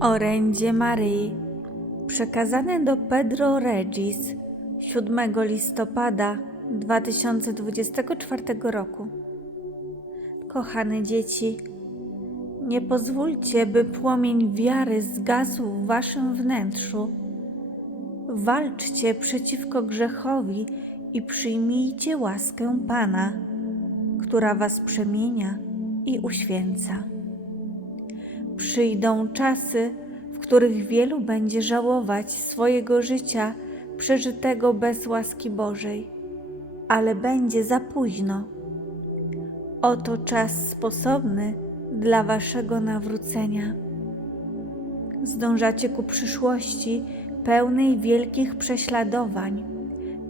Orędzie Maryi przekazane do Pedro Regis 7 listopada 2024 roku. Kochane dzieci, nie pozwólcie, by płomień wiary zgasł w waszym wnętrzu. Walczcie przeciwko grzechowi i przyjmijcie łaskę Pana, która was przemienia i uświęca. Przyjdą czasy, w których wielu będzie żałować swojego życia przeżytego bez łaski Bożej, ale będzie za późno. Oto czas sposobny dla waszego nawrócenia. Zdążacie ku przyszłości pełnej wielkich prześladowań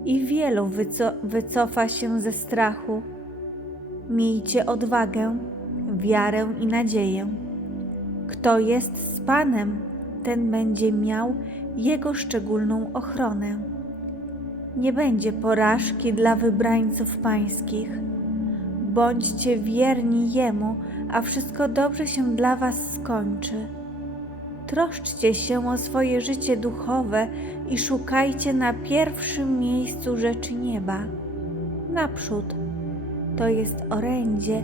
i wielu wyco- wycofa się ze strachu. Miejcie odwagę, wiarę i nadzieję. Kto jest z Panem, ten będzie miał Jego szczególną ochronę. Nie będzie porażki dla wybrańców pańskich. Bądźcie wierni Jemu, a wszystko dobrze się dla Was skończy. Troszczcie się o swoje życie duchowe i szukajcie na pierwszym miejscu rzeczy nieba. Naprzód. To jest orędzie,